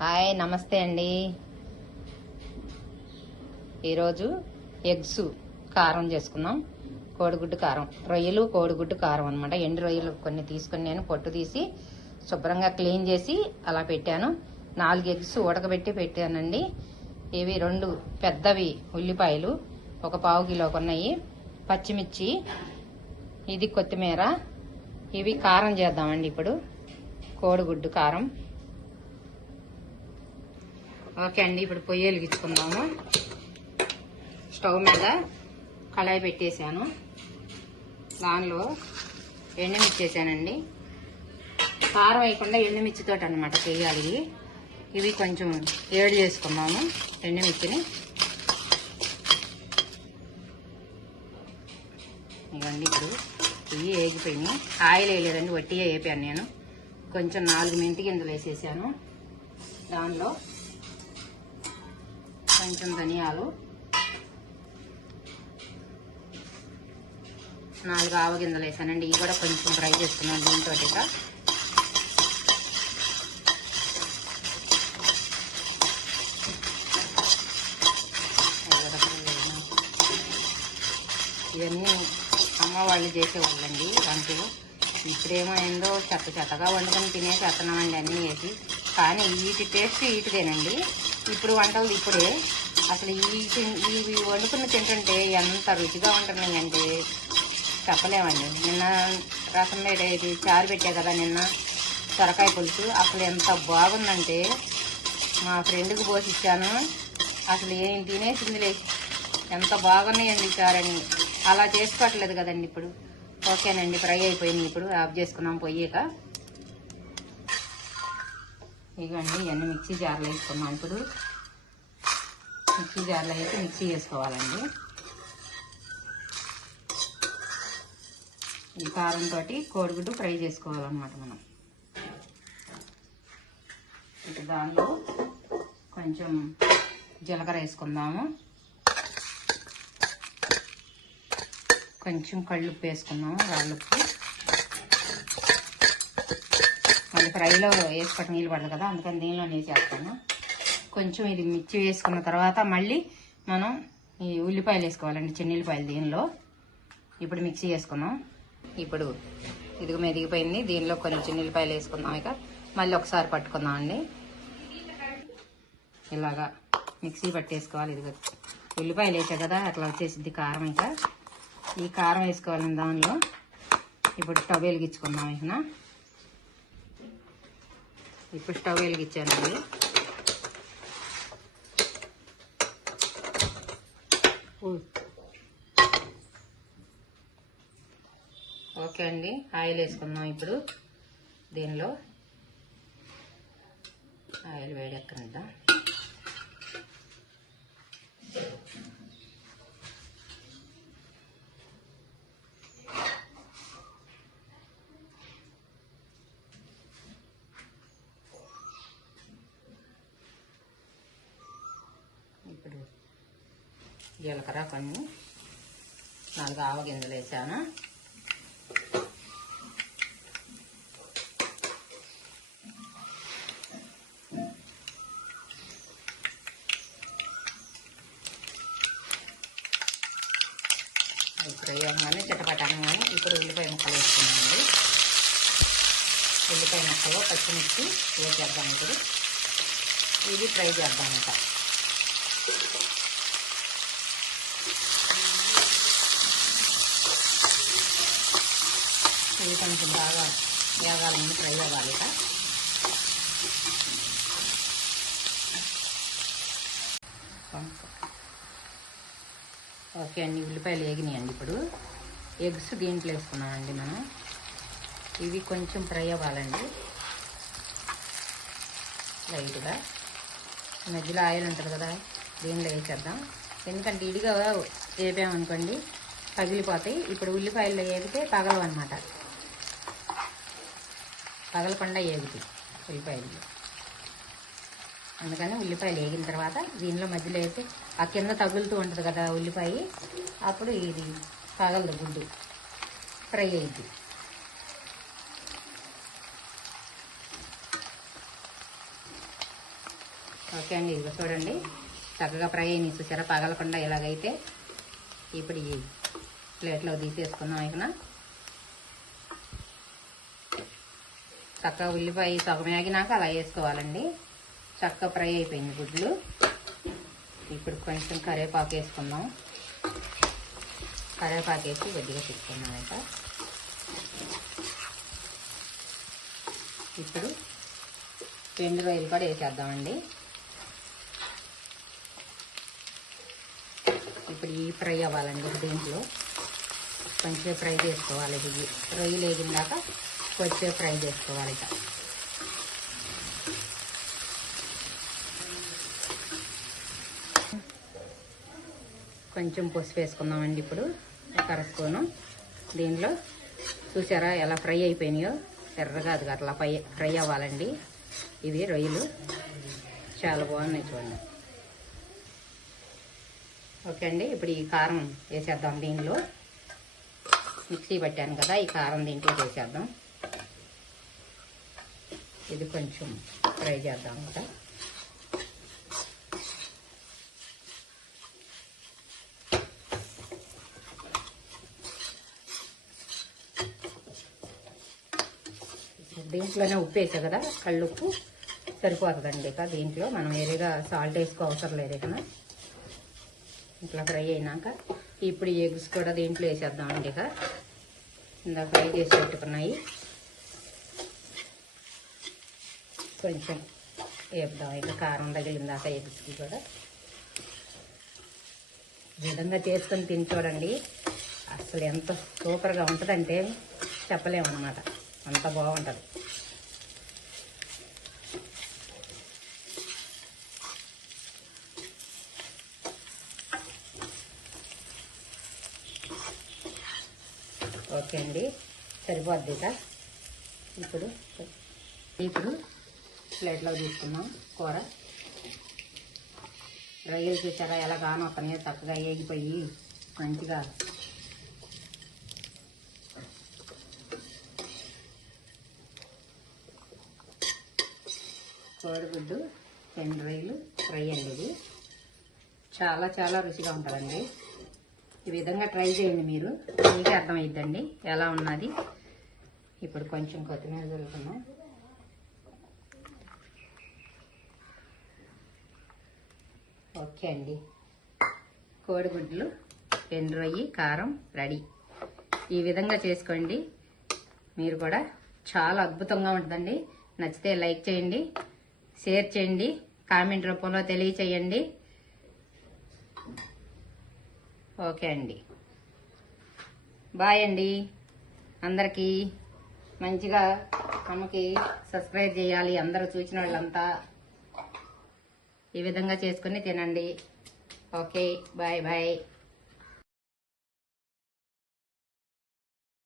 Hi నమస్తే అండి. ఈరోజు ఎగ్స్ కారం చేసుకుందాం. కోడిగుడ్డు కారం. రొయ్యలు కోడిగుడ్డు కారం అనమాట ఎండు రొయ్యలు కొన్ని తీసుకొని నేను పొట్టు తీసి శుభ్రంగా క్లీన్ చేసి అలా పెట్టాను. నాలుగు ఎగ్స్ ఉడకబెట్టి పెట్టానండి. ఇవి రెండు పెద్దవి ఉల్లిపాయలు. ఒక పావు కిలో కొన్నాయి. పచ్చిమిర్చి ఇది కొత్తిమీర. ఇవి కారం చేద్దామండి ఇప్పుడు. కోడిగుడ్డు కారం. ఓకే అండి ఇప్పుడు పొయ్యి వెలిగించుకుందాము. స్టవ్ మీద కళాయి పెట్టేశాను. దానిలో ఎండుమిర్చి వేసానండి కారం వేయకుండా ఎండుమిర్చితో అనమాట చేయాలి. ఇవి. ఇవి కొంచెం ఏడు చేసుకున్నాము ఎండుమిర్చిని. ఇవ్వండి ఇప్పుడు. ఇవి వేగిపోయినాయి. ఆయిల్ వేయలేదండి వట్టిగా వేపాను నేను. కొంచెం నాలుగు మెంతి గింజలు వేసేసాను. దానిలో కొంచెం ధనియాలు. నాలుగు ఆవ గింజలు వేసానండి. ఇవి కూడా కొంచెం ఫ్రై చేసుకున్నాను దీంతో ఇక ఇవన్నీ అమ్మ వాళ్ళు చేసేవాళ్ళండి వంటలు ఇప్పుడేమైందో చెత్త చెత్తగా వండుకొని తినేసి వస్తున్నామండి అన్నీ వేసి. కానీ వీటి టేస్ట్ వీటిదేనండి. ఇప్పుడు వంటలు ఇప్పుడే. అసలు ఈ తి- ఇవి వండుకున్న తింటుంటే ఎంత రుచిగా ఉంటున్నాయంటే చెప్పలేమండి. నిన్న రసం పెట్టేది చారు పెట్టా కదా నిన్న. సొరకాయ పులుసు. అసలు ఎంత బాగుందంటే మా ఫ్రెండ్కి పోసి ఇచ్చాను అసలు ఏం తినేసిందిలే. ఎంత బాగున్నాయండి చారని. అలా చేసుకోవట్లేదు కదండి ఇప్పుడు. ఓకేనండి ఫ్రై అయిపోయినాయి ఇప్పుడు. ఆఫ్ చేసుకున్నాం పోయాక ఇవ్వండి ఇవన్నీ మిక్సీ జార్లో వేసుకున్నాం ఇప్పుడు మిక్సీ జార్లో అయితే మిక్సీ చేసుకోవాలండి ఈ కారంతో కోడిగుడ్డు ఫ్రై చేసుకోవాలన్నమాట మనం. ఇటు దానిలో కొంచెం జీలకర్ర వేసుకుందాము. కొంచెం కళ్ళుప్పు వేసుకుందాము రాళ్ళుప్పు మళ్ళీ ఫ్రైలో వేసుకొని నీళ్ళు పడదు కదా అందుకని దీనిలో వేసేస్తాను. కొంచెం ఇది మిర్చి వేసుకున్న తర్వాత మళ్ళీ మనం ఈ ఉల్లిపాయలు వేసుకోవాలండి చిన్నుల్లిపాయలు దీనిలో. ఇప్పుడు మిక్సీ వేసుకున్నాం. ఇప్పుడు ఇదిగో మెదిగిపోయింది. దీనిలో కొన్ని చిన్నుల్లిపాయలు వేసుకుందాం ఇక. మళ్ళీ ఒకసారి పట్టుకుందాం అండి. ఇలాగా మిక్సీ పట్టేసుకోవాలి. ఇదిగో ఉల్లిపాయలు వేసా కదా అట్లా వచ్చేసింది కారం ఇక. ఈ కారం వేసుకోవాలండి దానిలో. ఇప్పుడు స్టవ్ వెలిగించుకుందాం ఇక. ఇప్పుడు స్టవ్ వెలిగించానండి ఓకే అండి ఆయిల్ వేసుకుందాం ఇప్పుడు. దీనిలో ఆయిల్ వేడెక్కనిద్దాం ఇప్పుడు జీలకర్ర కొన్ని నాలుగు ఆవ గింజలు వేసాను. ఇప్పుడు వేయగానే చిట్టపట్టనగానే ఇప్పుడు ఉల్లిపాయ ముక్కలు వేసుకున్నామండి ఉల్లిపాయ ముక్కలు పచ్చిమిర్చి వేసేద్దాం ఇప్పుడు. ఇది ఫ్రై చేద్దాం ఇంకా ఇది కొంచెం బాగా వేగాలని ఫ్రై అవ్వాలి ఇక ఓకే అండి ఉల్లిపాయలు వేగినాయండి ఇప్పుడు. ఎగ్స్ దీంట్లో వేసుకున్నామండి మనం. ఇవి కొంచెం ఫ్రై అవ్వాలండి. లైట్గా. మధ్యలో ఆయిల్ ఉంటుంది కదా దీనిలో వేసేద్దాం. ఎందుకంటే ఇడిగా వేపామనుకోండి పగిలిపోతాయి. ఇప్పుడు ఉల్లిపాయలు వేగితే పగలవు అనమాట పగలకుండా ఏగుతాయి ఉల్లిపాయలు. అందుకని ఉల్లిపాయలు వేగిన తర్వాత దీనిలో మధ్యలో వేస్తే ఆ కింద తగులుతూ ఉంటుంది కదా ఉల్లిపాయ అప్పుడు ఇది పగలదు గుడ్డు. ఫ్రై అయింది ఓకే అండి ఇదిగో చూడండి. చక్కగా ఫ్రై అయినాయి చూసారా? పగలకుండా ఇలాగైతే ఇప్పుడు ఈ ప్లేట్లో తీసేసుకున్నాం ఇక చక్కగా ఉల్లిపాయ సగం ఆగినాక అలా వేసుకోవాలండి. చక్కగా ఫ్రై అయిపోయింది గుడ్లు. ఇప్పుడు కొంచెం కరివేపాకు వేసుకుందాం. కరివేపాకు వేసి కొద్దిగా తీసుకున్నాం ఇక. ఇప్పుడు రెండు రొయ్యలు కూడా వేసేద్దామండి. ఇప్పుడు ఈ ఫ్రై అవ్వాలండి దీంట్లో. కొంచెం ఫ్రై చేసుకోవాలి. ఇది రొయ్యలు వేగిందాక కొంచెం ఫ్రై చేసుకోవాలి ఇక. కొంచెం పసుపు వేసుకుందామండి ఇప్పుడు. ఒక స్పూను దీనిలో చూసారా ఎలా ఫ్రై అయిపోయినాయో? ఎర్రగా అది అట్లా ఫ్రై ఫ్రై అవ్వాలండి. ఇవి రొయ్యలు. చాలా బాగున్నాయి చూడండి. ఓకే అండి ఇప్పుడు ఈ కారం వేసేద్దాం దీనిలో. మిక్సీ పట్టాను కదా ఈ కారం దీంట్లో వేసేద్దాం. ఇది కొంచెం ఫ్రై చేద్దాం కదా దీంట్లోనే ఉప్పు వేసా కదా కళ్ళుప్పు సరిపోతుందండి ఇక దీంట్లో. మనం వేరేగా సాల్ట్ వేసుకో అవసరం లేదు ఇక. ఇట్లా ఫ్రై అయినాక ఇప్పుడు ఎగ్స్ కూడా దీంట్లో వేసేద్దామండి ఇక. ఇందాక ఫ్రై చేసి పెట్టుకున్నాయి. కొంచెం వేపుదాం. ఇంకా కారం తగిలిందాక ఎగ్స్కి కూడా విధంగా చేసుకొని తిని చూడండి. అసలు ఎంత సూపర్గా ఉంటుందంటే చెప్పలేమన్నమాట అంత బాగుంటుంది. ఓకే అండి. సరిపోద్ది ఇక. ఇప్పుడు ఇప్పుడు ప్లేట్లో తీసుకున్నాం కూర. రొయ్యలు చూసారా ఎలా కానొస్తున్నాయో చక్కగా ఏగిపోయి మంచిగా కోడిగుడ్డు రెండు రొయ్యలు ఫ్రై అండి ఇది చాలా చాలా రుచిగా ఉంటుందండి. ఈ విధంగా ట్రై చేయండి మీరు. మీకే అర్థమైద్దండి ఎలా ఉన్నది. ఇప్పుడు కొంచెం కొత్తిమీర చల్లుకున్నాం ఓకే అండి. కోడిగుడ్లు రెండు రొయ్యి కారం రెడీ. ఈ విధంగా చేసుకోండి. మీరు కూడా చాలా అద్భుతంగా ఉంటుందండి. నచ్చితే లైక్ చేయండి షేర్ చేయండి కామెంట్ రూపంలో తెలియచేయండి. ఓకే అండి. బాయ్ అండి. అందరికీ మంచిగా అమ్మకి సబ్స్క్రైబ్ చేయాలి. అందరూ చూసిన వాళ్ళంతా. ఈ విధంగా చేసుకుని తినండి. Okay bye bye.